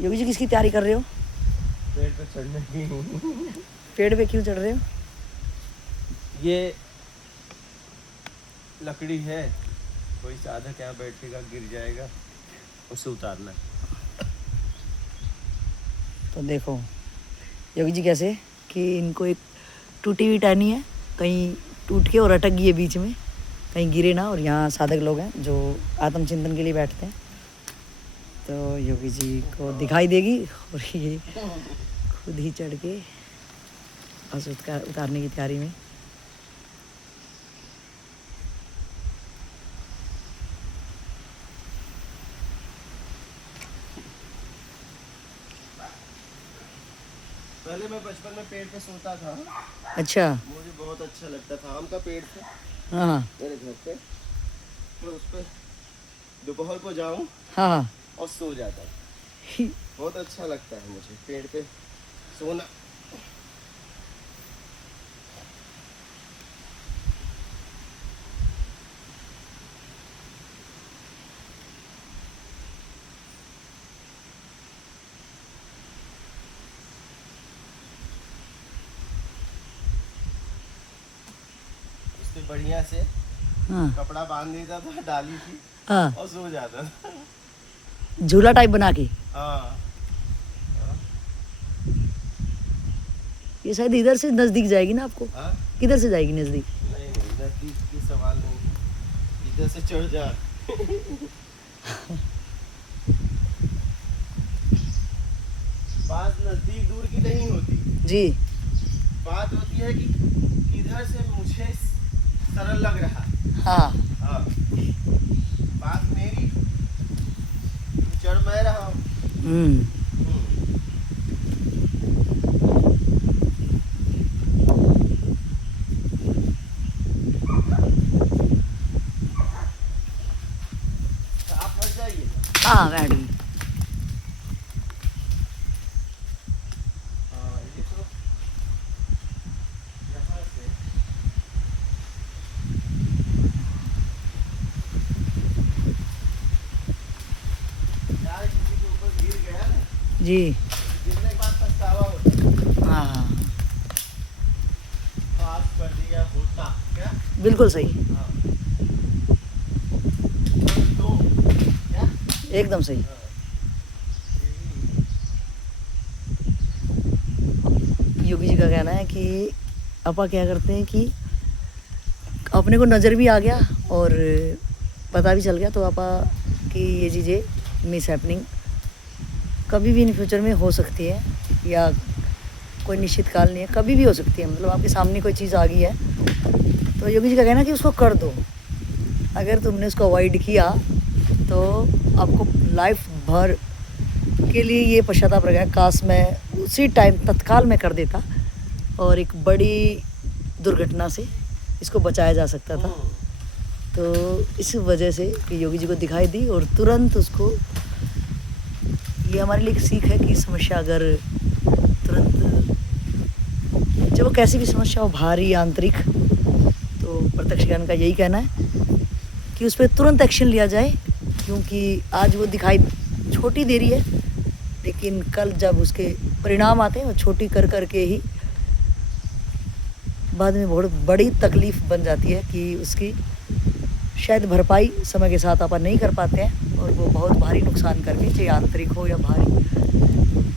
योगी जी किसकी तैयारी कर रहे हो? पेड़ पे चढ़ने की। पेड़ पे क्यों चढ़ रहे हो? ये लकड़ी है, कोई साधक यहाँ बैठेगा गिर जाएगा, उसे उतारना है। तो देखो योगी जी कैसे कि इनको एक टूटी हुई टहनी है, कहीं टूट के और अटक गई है बीच में, कहीं गिरे ना। और यहाँ साधक लोग हैं जो आत्मचिंतन के लिए बैठते हैं, तो योगी जी को दिखाई देगी और ये खुद ही चढ़ के बस उतारने की तैयारी में। पहले मैं बचपन में पेड़ पे सोता था। अच्छा। मुझे बहुत अच्छा लगता था। आम का पेड़ था हाँ मेरे घर पे, मैं उस पे दोपहर को जाऊं हाँ और सो जाता था। बहुत अच्छा लगता है मुझे पेड़ पे सोना। उससे बढ़िया से हाँ कपड़ा बांध देता था डाली थी हाँ, और सो जाता था। झूला टाइप बना के। हाँ ये शायद इधर से नज़दीक जाएगी ना आपको? हाँ? किधर से जाएगी नज़दीक? नहीं नजदीक की सवाल नहीं, इधर से चढ़ जा। बात नजदीक दूर की नहीं होती जी। बात होती है कि किधर से मुझे सरल लग रहा है। हाँ हाँ बात मेरी, चढ़ मैं रहा हूँ। आप फंस जाइए। हाँ बैठ गई। हाँ ये तो यहाँ से यार किसी के ऊपर गिर गया ना, जी। गिरने के बाद पछतावा होता है। हाँ हाँ पास कर दिया होता क्या? बिल्कुल सही, हाँ तो क्या? एकदम सही। योगी जी का कहना है कि अपा क्या करते हैं कि अपने को नज़र भी आ गया और पता भी चल गया, तो अपा कि ये चीज़ें मिस हैपनिंग कभी भी इन फ्यूचर में हो सकती है, या कोई निश्चित काल नहीं है, कभी भी हो सकती है। मतलब आपके सामने कोई चीज़ आ गई है तो योगी जी का कहना है कि उसको कर दो। अगर तुमने उसको अवॉइड किया तो आपको लाइफ भर के लिए ये पश्चाताप रहेगा, काश मैं उसी टाइम तत्काल में कर देता और एक बड़ी दुर्घटना से इसको बचाया जा सकता था। तो इस वजह से कि योगी जी को दिखाई दी और तुरंत उसको, ये हमारे लिए एक सीख है कि समस्या अगर तुरंत, जब वो कैसी भी समस्या हो, भारी आंतरिक, तो प्रत्यक्ष ज्ञान का यही कहना है कि उस पर तुरंत एक्शन लिया जाए, क्योंकि आज वो दिखाई छोटी दे रही है, लेकिन कल जब उसके परिणाम आते हैं वो छोटी कर कर के ही बाद में बहुत बड़ी तकलीफ़ बन जाती है कि उसकी शायद भरपाई समय के साथ अपन नहीं कर पाते हैं, और वो बहुत भारी नुकसान करके, चाहे आंतरिक हो या भारी,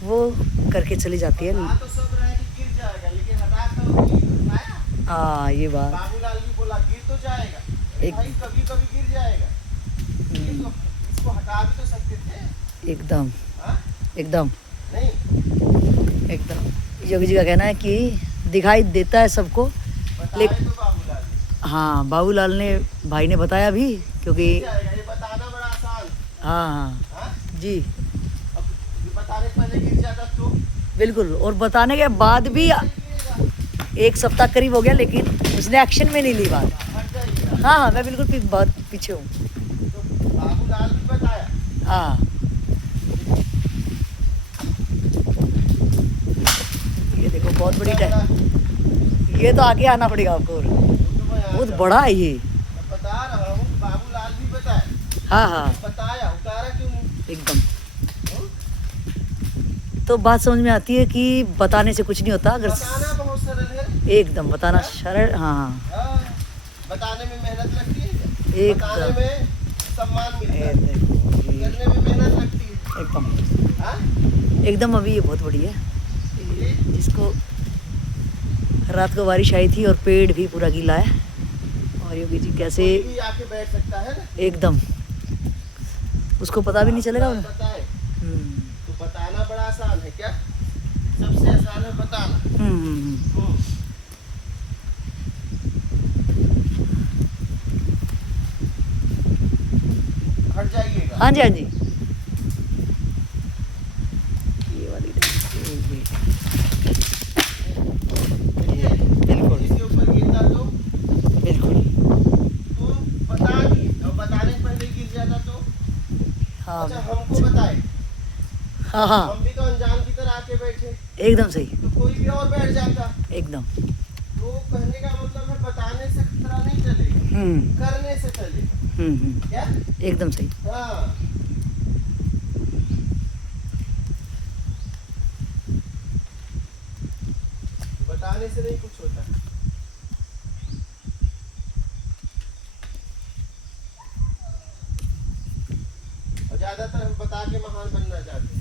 वो करके चली जाती है। तो सब रहा है कि गिर जाएगा, लेकिन हटा कर हटाया। हाँ ये बात बाबूलाल भी बोला गिर तो जाएगा, एक भाई कभी कभी गिर जाएगा, इसको हटा भी तो सकते थे। एकदम हाँ? एकदम नहीं एकदम योगी जी का कहना है कि दिखाई देता है सबको, बताए तो बाबूलाल ने। हाँ बाबूलाल ने, भाई ने बताया भी, क्योंकि गिर जाएगा, ये बताना बड़ा आसान। हाँ हाँ हाँ? जी अब ये बताने से पहले गिर जाता तो बिल्कुल, और बताने के बाद भी गिरेगा, एक सप्ताह करीब हो गया, लेकिन उसने एक्शन में नहीं ली बात। हट जाएगा। हाँ हाँ मैं बिल्कुल बहुत पीछे हूँ। तो बाबूलाल भी बताया। हाँ ये देखो बहुत बड़ी टैंक, ये तो आगे आना पड़ेगा आपको, और बहुत बड़ा है ये। मैं बता रहा हूँ, बाबूलाल भी बताया। हाँ हाँ बताया, उतारा क्यों नहीं? एकदम। तो बात समझ में आती है कि बताने से कुछ नहीं होता। अगर बताना बहुत सरल है। एकदम बताना सरल, हाँ हाँ, बताने में मेहनत लगती है, एकदम। बताने में सम्मान मिलता है, देखो ये करने में मेहनत लगती है। एकदम हाँ? एकदम। अभी ये बहुत बढ़िया है, जिसको रात को बारिश आई थी और पेड़ भी पूरा गीला है, और योगी जी कैसे कोई भी आके बैठ सकता है ना, एकदम, उसको पता भी नहीं चलेगा। आपको पता है हम्म तो बताना बड़ा आसान है क्या? सबसे आसान है बताना। हम्म। हट जाइएगा। हाँ जी हाँ जी, ये वाली देखिए, देखिए, बिल्कुल इसके ऊपर गिरता बिल्कुल। तो बता दिए, और बताने से पहले गिर जाता तो हाँ अच्छा हमको बताए, हाँ हाँ हम भी तो अनजान की तरह आके बैठे, एकदम सही, तो कोई भी और बैठ जाता। एकदम। तो कहने का मतलब है बताने से खतरा नहीं चलेगा, करने से चलेगा। क्या? एकदम सही। हाँ, बताने से नहीं कुछ होता। और ज्यादातर हम बता के महान बनना चाहते हैं।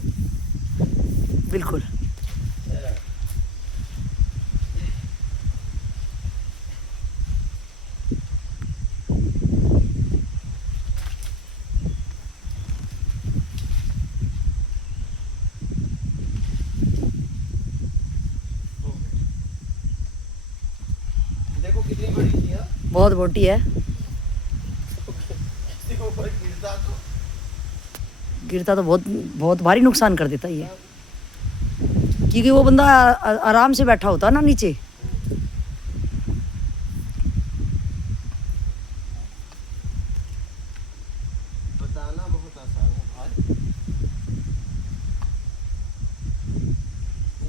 बिल्कुल। देखो कितनी बड़ी थी। हाँ, बहुत मोटी है, इसके ऊपर गिरता तो बहुत बहुत भारी नुकसान कर देता ये, क्योंकि वो बंदा आराम से बैठा होता ना नीचे। बताना बहुत आसान है भाई।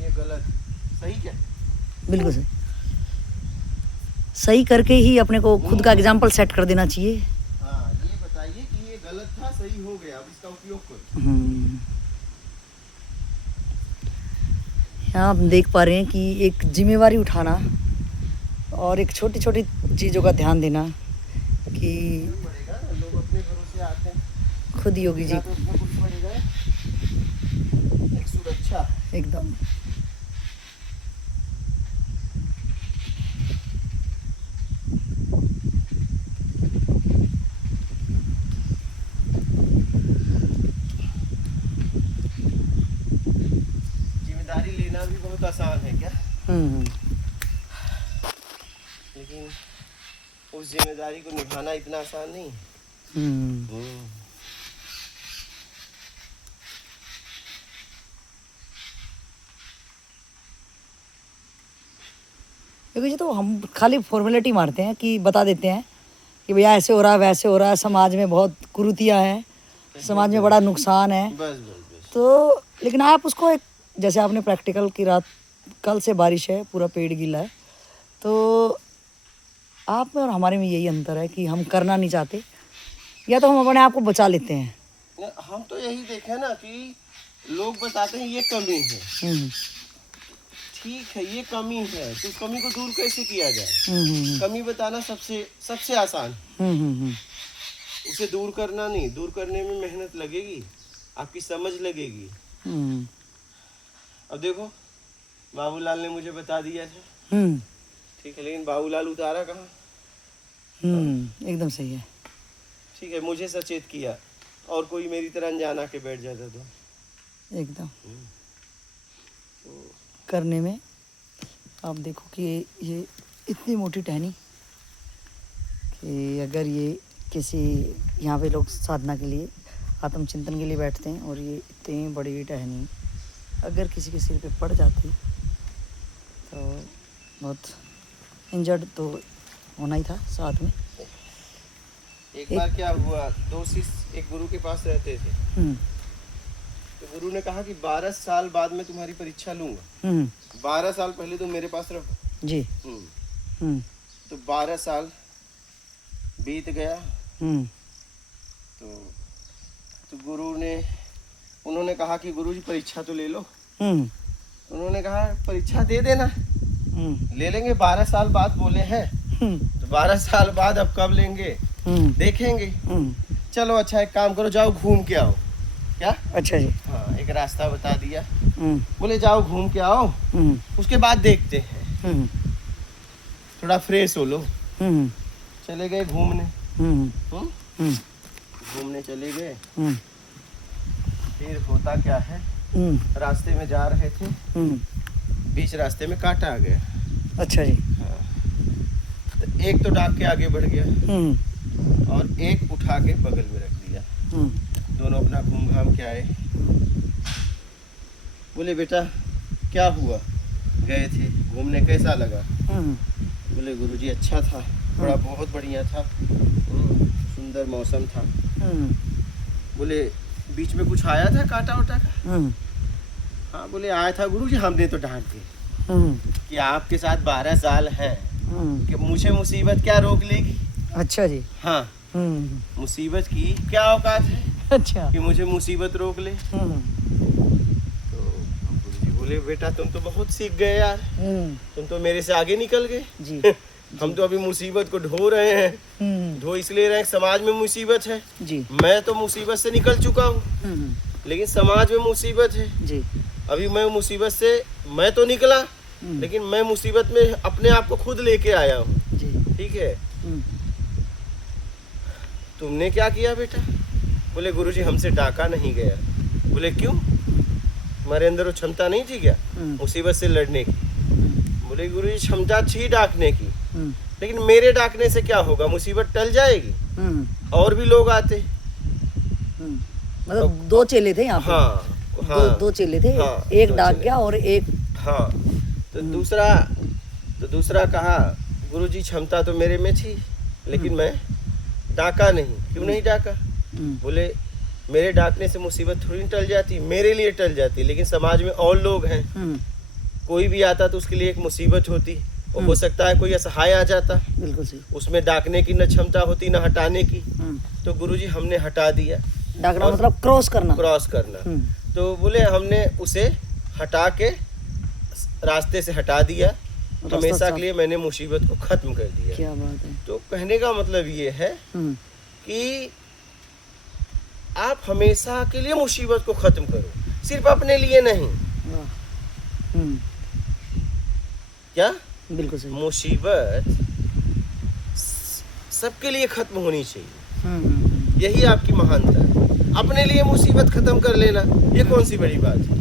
ये गलत, सही क्या? बिल्कुल सही, सही करके ही अपने को खुद का एग्जाम्पल सेट कर देना चाहिए। हाँ, ये बताइए कि ये गलत था, सही हो गया, अब इसका उपयोग करो। यहाँ हम देख पा रहे हैं कि एक जिम्मेवारी उठाना और एक छोटी छोटी चीज़ों का ध्यान देना कि पड़ेगा ना, लोग अपने भरोसे आते हैं, खुद योगी जी या तो उसमें कुछ पड़ेगा, एक सुरक्षा। एकदम जिम्मेदारी लेना भी बहुत आसान है क्या? लेकिन उस जिम्मेदारी को निभाना इतना आसान नहीं है। योगी जी तो हम खाली फॉर्मेलिटी मारते हैं कि बता देते हैं कि भैया ऐसे हो रहा है वैसे हो रहा है, समाज में बहुत कुरीतियाँ हैं, समाज में बड़ा नुकसान है। बस बस बस। तो लेकिन आप उसको एक, जैसे आपने प्रैक्टिकल की रात, कल से बारिश है, पूरा पेड़ गीला है, तो आप में और हमारे में यही अंतर है कि हम करना नहीं चाहते, या तो हम अपने आप को बचा लेते हैं। हम तो यही देखे ना कि लोग बताते हैं ये कमी है, ठीक है ये कमी है, तो उस कमी को दूर कैसे किया जाए? कमी बताना सबसे सबसे आसान। उसे दूर करना नहीं, दूर करने में मेहनत लगेगी, आपकी समझ लगेगी। अब देखो, बाबूलाल ने मुझे बता दिया था, ठीक है, लेकिन बाबूलाल उतारा कहाँ? एकदम सही है। ठीक है, मुझे सचेत किया, और कोई मेरी तरह अनजान आके बैठ जाता तो एकदम करने में आप देखो कि ये इतनी मोटी टहनी कि अगर ये किसी, यहाँ पे लोग साधना के लिए, आत्मचिंतन के लिए बैठते हैं, और ये इतनी बड़ी टहनी अगर किसी के सिर पे पड़ जाती तो बहुत इंजर्ड तो होना ही था साथ में। एक बार क्या हुआ, दो शिष्य एक गुरु के पास रहते थे, तो गुरु ने कहा कि 12 साल बाद मैं तुम्हारी परीक्षा लूंगा। 12 साल पहले तुम मेरे पास रहो जी। तो 12 साल बीत गया। तो गुरु ने, उन्होंने कहा कि गुरु जी परीक्षा तो ले लो। हम्म उन्होंने कहा परीक्षा दे देना, हम्म ले लेंगे, 12 साल बाद बोले हैं, हम्म तो 12 साल बाद अब कब लेंगे देखेंगे। हम्म। चलो अच्छा एक काम करो, जाओ घूम के आओ। क्या? अच्छा जी। हाँ, एक रास्ता बता दिया, हम्म बोले जाओ घूम के आओ, हम्म उसके बाद देखते हैं, हम्म थोड़ा फ्रेश हो लो। हम्म चले गए घूमने। हम्म हम्म? हम्म घूमने चले गए। हम्म फिर होता क्या है, रास्ते में जा रहे थे, बीच रास्ते में कांटा आ गया। अच्छा जी। हाँ, तो एक तो डाक के आगे बढ़ गया और एक उठा के बगल में रख दिया। दोनों अपना घूम घाम के आए। बोले बेटा क्या हुआ, गए थे घूमने, कैसा लगा? बोले गुरुजी अच्छा था, बड़ा बहुत बढ़िया था, सुंदर मौसम था। बोले बीच में कुछ आया था कांटा वाटा का? हाँ बोले आया था गुरुजी, हमने तो डांट दिए कि आपके साथ 12 साल है कि मुझे मुसीबत क्या रोक लेगी। अच्छा जी। हाँ, मुसीबत की क्या औकात है अच्छा कि मुझे मुसीबत रोक ले। तो गुरुजी बोले बेटा तुम तो बहुत सीख गए यार, तुम तो मेरे से आगे निकल गए जी। हम तो अभी मुसीबत को ढो रहे हैं, ढो इसलिए रहे हैं समाज में मुसीबत है जी। मैं तो मुसीबत से निकल चुका हूँ, लेकिन समाज में मुसीबत है जी। अभी मैं मुसीबत से मैं तो निकला, लेकिन मैं मुसीबत में अपने आप को खुद लेके आया हूँ। ठीक है, तुमने क्या किया बेटा? बोले गुरुजी हमसे डाका नहीं गया। बोले क्यों, हमारे अंदर वो क्षमता नहीं थी क्या मुसीबत से लड़ने की? बोले गुरुजी क्षमता थी डाकने की, लेकिन मेरे डाकने से क्या होगा, मुसीबत टल जाएगी, और भी लोग आते। मतलब दो चेले थे यहाँ पे। हाँ, दो चेले थे। हाँ, एक डाक गया और एक हाँ। तो दूसरा कहा गुरुजी क्षमता तो मेरे में थी, लेकिन मैं डाका नहीं। क्यों नहीं डाका? बोले मेरे डाकने से मुसीबत थोड़ी टल जाती, मेरे लिए टल जाती, लेकिन समाज में और लोग हैं, कोई भी आता तो उसके लिए एक मुसीबत होती, और हो सकता है कोई असहाय आ जाता, बिल्कुल सही, उसमें डाकने की न क्षमता होती न हटाने की। तो गुरुजी हमने हटा दिया। डाकना मतलब क्रॉस करना। तो बोले हमने उसे हटा के रास्ते से हटा दिया, हमेशा के लिए मैंने मुसीबत को खत्म कर दिया। क्या बात है। तो कहने का मतलब ये है कि आप हमेशा के लिए मुसीबत को खत्म करो, सिर्फ अपने लिए नहीं। क्या? बिल्कुल सही। मुसीबत सबके लिए खत्म होनी चाहिए, यही आपकी महानता है। अपने लिए मुसीबत खत्म कर लेना ये कौन सी बड़ी बात है?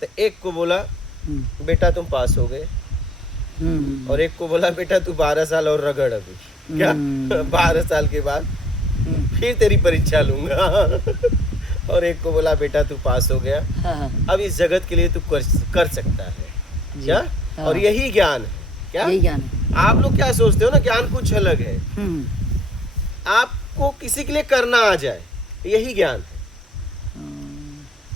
तो एक को बोला बेटा तुम पास हो गए, और एक को बोला बेटा तू 12 साल और रगड़ अभी। क्या 12 साल के बाद फिर तेरी परीक्षा लूंगा। और एक को बोला बेटा तू पास हो गया, अब इस जगत के लिए तू कर सकता है। क्या? और यही ज्ञान है। क्या? यही ज्ञान है। आप लोग क्या सोचते हो ना, ज्ञान कुछ अलग है, आपको किसी के लिए करना आ जाए, यही ज्ञान है।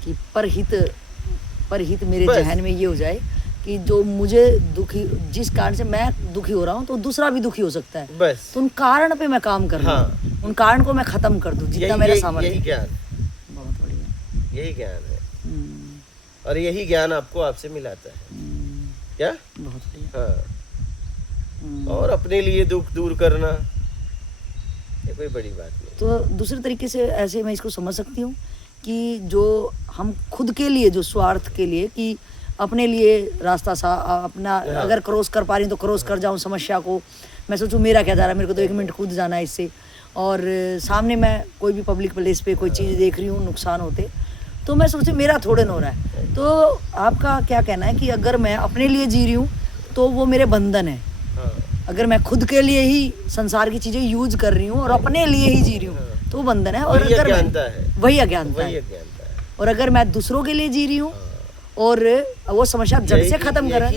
कि परहित मेरे जहन में ये हो जाए कि जो मुझे दुखी, जिस कारण से मैं दुखी हो रहा हूँ तो दूसरा भी दुखी हो सकता है, बस तो उन कारण पे मैं काम कर रहा हूँ, उन कारण को मैं खत्म कर दूं जितना मेरा सामर्थ्य। यही ज्ञान, बहुत बढ़िया, यही ज्ञान है। और यही ज्ञान आपको आपसे मिलाता है। क्या? बहुत बढ़िया। हाँ, और अपने लिए दुख दूर करना ये कोई बड़ी बात नहीं। तो दूसरे तरीके से ऐसे मैं इसको समझ सकती हूँ कि जो हम खुद के लिए, जो स्वार्थ के लिए, कि अपने लिए रास्ता सा अपना अगर क्रॉस कर पा रही हूँ तो क्रॉस कर जाऊँ समस्या को, मैं सोचूं मेरा क्या जा रहा है, मेरे को तो 1 मिनट खुद जाना है इससे, और सामने मैं कोई भी पब्लिक प्लेस पे कोई चीज़ देख रही हूँ नुकसान होते, तो मैं सोचूं मेरा थोड़े न हो रहा है। तो आपका क्या कहना है कि अगर मैं अपने लिए जी रही हूँ तो वो मेरे बंधन है, अगर मैं खुद के लिए ही संसार की चीज़ें यूज कर रही हूँ और अपने लिए ही जी रही हूँ तो वो बंधन है, और अगर वही अज्ञानता है, और अगर मैं दूसरों के लिए जी रही हूँ और वो समस्या जड़ से खत्म कर रहा है,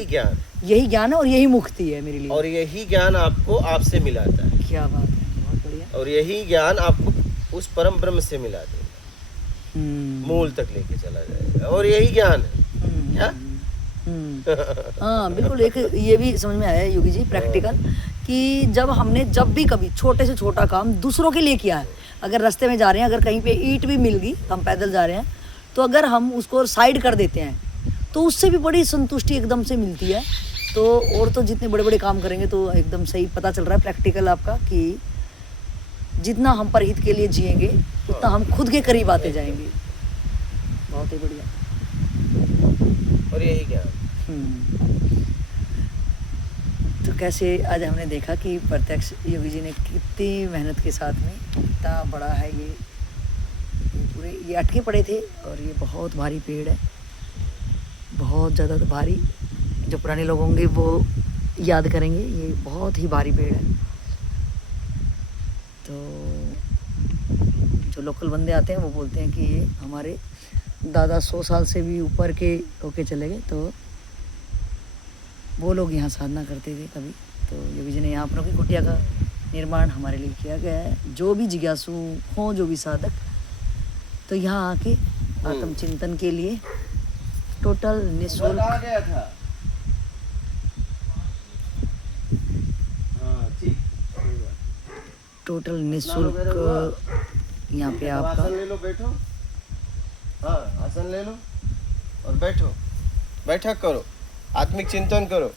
यही ज्ञान है और यही मुक्ति है मेरे लिए, और यही ज्ञान आपको आपसे मिलाता है। क्या बात है, बहुत बढ़िया। और यही ज्ञान आपको उस परम ब्रह्म से मिला देगा, मूल तक लेके चला जाएगा, और यही ज्ञान है। क्या? हाँ बिल्कुल। एक ये भी समझ में आया है योगी जी, प्रैक्टिकल, कि जब हमने जब भी कभी छोटे से छोटा काम दूसरों के लिए किया है, अगर रास्ते में जा रहे हैं, अगर कहीं पे ईंट भी मिल गई, हम पैदल जा रहे हैं, तो अगर हम उसको साइड कर देते हैं तो उससे भी बड़ी संतुष्टि एकदम से मिलती है। तो और तो जितने बड़े बड़े काम करेंगे तो एकदम सही पता चल रहा है प्रैक्टिकल आपका कि जितना हम परहित के लिए जिएंगे उतना हम खुद के करीब आते जाएंगे। बहुत ही बढ़िया। और यही क्या तो कैसे आज हमने देखा कि प्रत्यक्ष योगी जी ने कितनी मेहनत के साथ में कितना बड़ा है ये पूरे ये अटके पड़े थे और ये बहुत भारी पेड़ है, बहुत ज़्यादा भारी। जो पुराने लोग होंगे वो याद करेंगे, ये बहुत ही भारी पेड़ है। तो जो लोकल बंदे आते हैं वो बोलते हैं कि ये हमारे दादा 100 साल से भी ऊपर के होके चले गए, तो वो लोग यहाँ साधना करते थे कभी। तो योगी जी ने यहाँ अपनों की कुटिया का निर्माण हमारे लिए किया गया है। जो भी जिज्ञासु हों, जो भी साधक, तो यहाँ आके आत्मचिंतन के लिए टोटल निःशुल्क आ गया था। हाँ, ठीक। टोटल निःशुल्क यहाँ पे आपका आसन ले लो, बैठो। हाँ, आसन ले लो और बैठो, बैठक करो, आत्मिक चिंतन करो।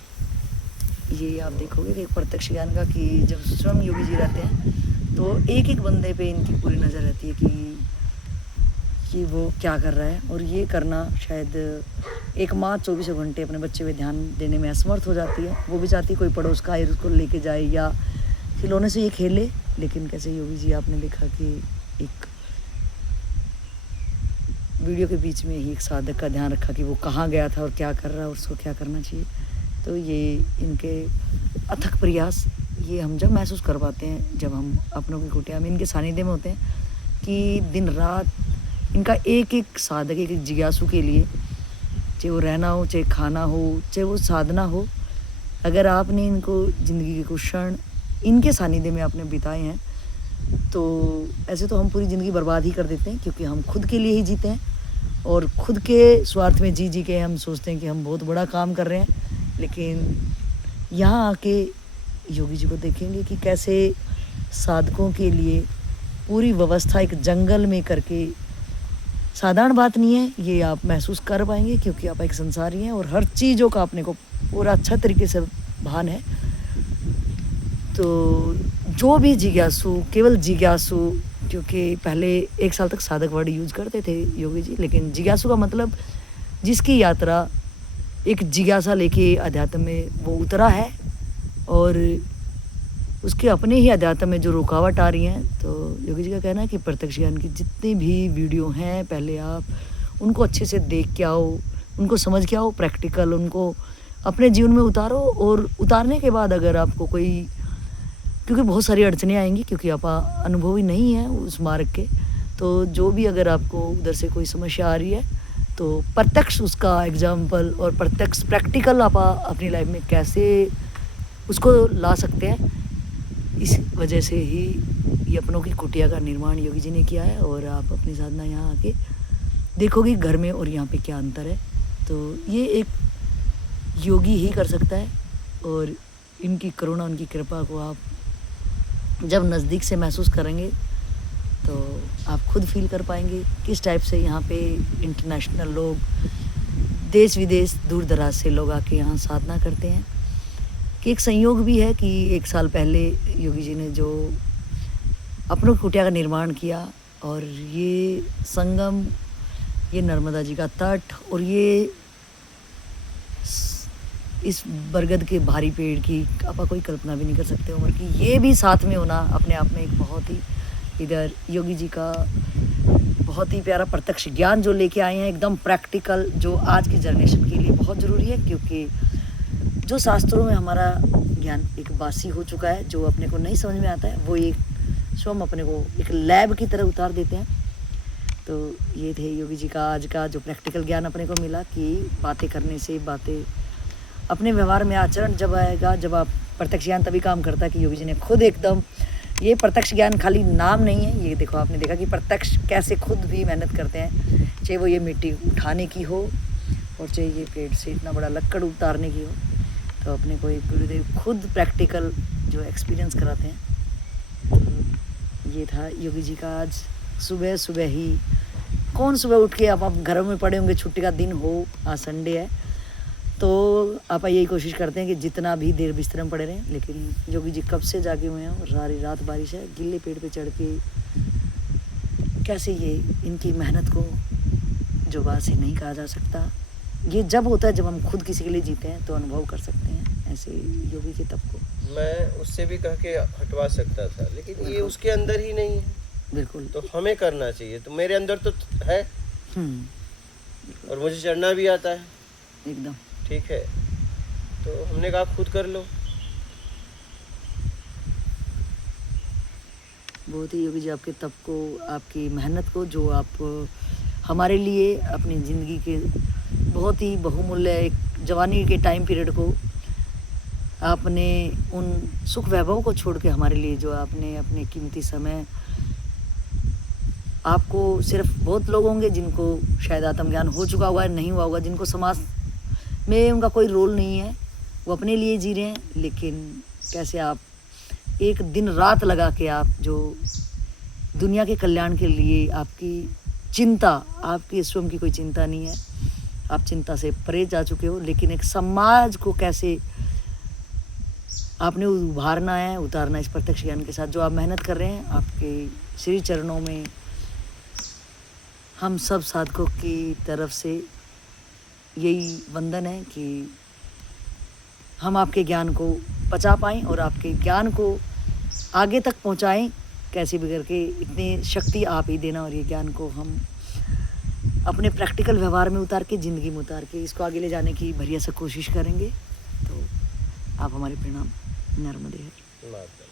ये आप देखोगे कि एक प्रत्यक्ष ज्ञान का कि जब स्वयं योगी जी रहते हैं तो एक एक बंदे पे इनकी पूरी नज़र रहती है कि वो क्या कर रहा है। और ये करना शायद एक माँ 24 घंटे अपने बच्चे पे ध्यान देने में असमर्थ हो जाती है। वो भी चाहती है कोई पड़ोस का आए उसको लेके जाए या खिलौने से ये खेले, लेकिन कैसे योगी जी आपने देखा कि एक वीडियो के बीच में ही एक साधक का ध्यान रखा कि वो कहाँ गया था और क्या कर रहा है और उसको क्या करना चाहिए। तो ये इनके अथक प्रयास ये हम जब महसूस कर पाते हैं जब हम अपनों की कुटिया में इनके सानिध्य में होते हैं कि दिन रात इनका एक एक साधक, एक एक जिज्ञासु के लिए, चाहे वो रहना हो, चाहे खाना हो, चाहे वो साधना हो, अगर आपने इनको ज़िंदगी के कुछ क्षण इनके सानिध्य में आपने बिताए हैं तो ऐसे तो हम पूरी ज़िंदगी बर्बाद ही कर देते हैं, क्योंकि हम खुद के लिए ही जीते हैं और खुद के स्वार्थ में जी के हम सोचते हैं कि हम बहुत बड़ा काम कर रहे हैं। लेकिन यहाँ आके योगी जी को देखेंगे कि कैसे साधकों के लिए पूरी व्यवस्था एक जंगल में करके, साधारण बात नहीं है, ये आप महसूस कर पाएंगे क्योंकि आप एक संसारी हैं और हर चीज़ों का अपने को पूरा अच्छा तरीके से भान है। तो जो भी जिज्ञासु, केवल जिज्ञासु, क्योंकि पहले 1 साल तक साधक वर्ड यूज करते थे योगी जी, लेकिन जिज्ञासु का मतलब जिसकी यात्रा एक जिज्ञासा लेके अध्यात्म में वो उतरा है और उसके अपने ही अध्यात्म में जो रुकावट आ रही हैं। तो योगी जी का कहना है कि प्रत्यक्ष ज्ञान की जितनी भी वीडियो हैं पहले आप उनको अच्छे से देख के आओ, उनको समझ के आओ, प्रैक्टिकल उनको अपने जीवन में उतारो। और उतारने के बाद अगर आपको कोई, क्योंकि बहुत सारी अड़चनें आएंगी क्योंकि आप अनुभवी नहीं हैं उस मार्ग के, तो जो भी अगर आपको उधर से कोई समस्या आ रही है तो प्रत्यक्ष उसका एग्जाम्पल और प्रत्यक्ष प्रैक्टिकल आप अपनी लाइफ में कैसे उसको ला सकते हैं, इस वजह से ही ये अपनों की कुटिया का निर्माण योगी जी ने किया है। और आप अपनी साधना यहाँ आके देखोगे घर में और यहाँ पे क्या अंतर है। तो ये एक योगी ही कर सकता है और इनकी करुणा, उनकी कृपा को आप जब नज़दीक से महसूस करेंगे तो आप खुद फील कर पाएंगे किस टाइप से यहाँ पे इंटरनेशनल लोग, देश विदेश दूर दराज से लोग आके यहाँ साधना करते हैं। कि एक संयोग भी है कि 1 साल पहले योगी जी ने जो अपनों की कुटिया का निर्माण किया और ये संगम, ये नर्मदा जी का तट और ये इस बरगद के भारी पेड़ की आप कोई कल्पना भी नहीं कर सकते उम्र की, ये भी साथ में होना अपने आप में एक बहुत ही, इधर योगी जी का बहुत ही प्यारा प्रत्यक्ष ज्ञान जो लेके आए हैं एकदम प्रैक्टिकल, जो आज की जनरेशन के लिए बहुत ज़रूरी है। क्योंकि जो शास्त्रों में हमारा ज्ञान एक बासी हो चुका है, जो अपने को नहीं समझ में आता है, वो एक स्वयं अपने को एक लैब की तरह उतार देते हैं। तो ये थे योगी जी का आज का जो प्रैक्टिकल ज्ञान अपने को मिला कि बातें करने से, बातें अपने व्यवहार में आचरण जब आएगा, जब आप प्रत्यक्ष ज्ञान तभी काम करता है कि योगी जी ने खुद एकदम, ये प्रत्यक्ष ज्ञान खाली नाम नहीं है, ये देखो आपने देखा कि प्रत्यक्ष कैसे खुद भी मेहनत करते हैं, चाहे वो ये मिट्टी उठाने की हो और चाहे ये पेड़ से इतना बड़ा लक्कड़ उतारने की हो। तो अपने को एक गुरुदेव खुद प्रैक्टिकल जो एक्सपीरियंस कराते हैं। तो ये था योगी जी का आज सुबह सुबह ही। कौन सुबह उठ के आप घरों में पड़े होंगे, छुट्टी का दिन हो, आज संडे है, तो आप यही कोशिश करते हैं कि जितना भी देर बिस्तर में पड़े रहें। लेकिन योगी जी कब से जागे हुए हैं और सारी रात बारिश है, गिल्ले पेड़ पे चढ़ के कैसे ये इनकी मेहनत को जुबान से नहीं कहा जा सकता। ये जब होता है जब हम खुद किसी के लिए जीते हैं तो अनुभव कर सकते हैं ऐसे योगी के तप को। मैं उससे भी कह के हटवा सकता था, लेकिन ये उसके अंदर ही नहीं है। बिल्कुल। तो हमें करना चाहिए। तो मेरे अंदर तो है और मुझे चढ़ना भी आता है एकदम। ठीक है, तो हमने कहा खुद कर लो। बहुत ही योगी जी आपके तप को, आपकी मेहनत को, जो आप हमारे लिए अपनी ज़िंदगी के बहुत ही बहुमूल्य एक जवानी के टाइम पीरियड को आपने उन सुख वैभव को छोड़ के हमारे लिए जो आपने अपने कीमती समय, आपको सिर्फ बहुत लोग होंगे जिनको शायद आत्मज्ञान हो चुका हुआ है, नहीं हुआ होगा, जिनको समाज में उनका कोई रोल नहीं है, वो अपने लिए जी रहे हैं। लेकिन कैसे आप एक दिन रात लगा के आप जो दुनिया के कल्याण के लिए आपकी चिंता, आपकी स्वयं की कोई चिंता नहीं है, आप चिंता से परे जा चुके हो, लेकिन एक समाज को कैसे आपने उभारना है, उतारना, इस प्रत्यक्ष ज्ञान के साथ जो आप मेहनत कर रहे हैं, आपके श्री चरणों में हम सब साधकों की तरफ से यही वंदन है कि हम आपके ज्ञान को पचा पाएँ और आपके ज्ञान को आगे तक पहुंचाएं कैसे भी करके। इतनी शक्ति आप ही देना और ये ज्ञान को हम अपने प्रैक्टिकल व्यवहार में उतार के, ज़िंदगी में उतार के इसको आगे ले जाने की भरिया से कोशिश करेंगे। तो आप हमारे प्रणाम। नर्मदे हर।